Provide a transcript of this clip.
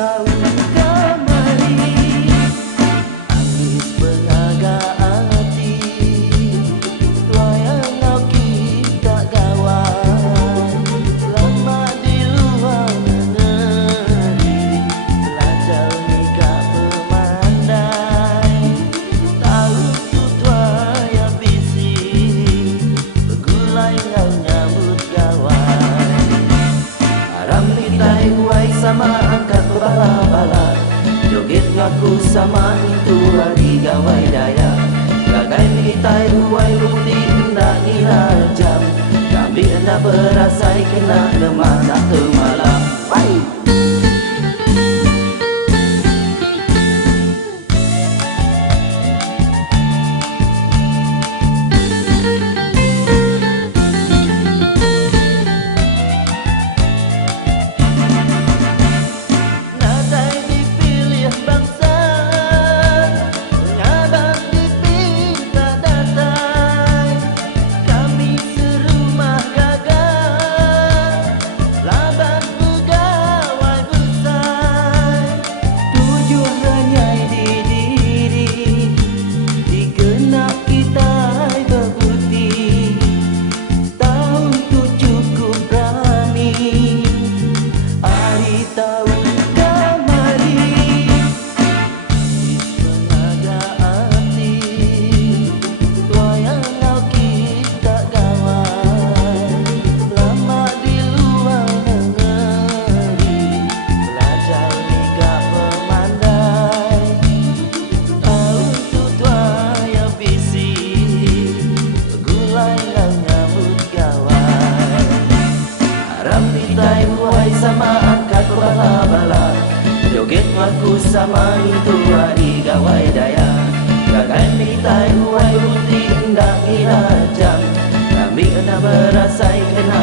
tahun kemari habis pengaga hati wayang kita gawan lama di luar negeri belajar nikah pemandai tahun tua ya bisi begulai nyambut gawan haram nitai huai sama angkat bala-bala joget ngaku sama itu hari gawai daya gagai nitai huai ruti indah ngira jam kami anda berasai kena lemah satu malam nitai huai sama angkat bala-bala joget ngaku sama itu hari gawai daya gagai nitai huai ruti indah ngira jam kami anda berasai kena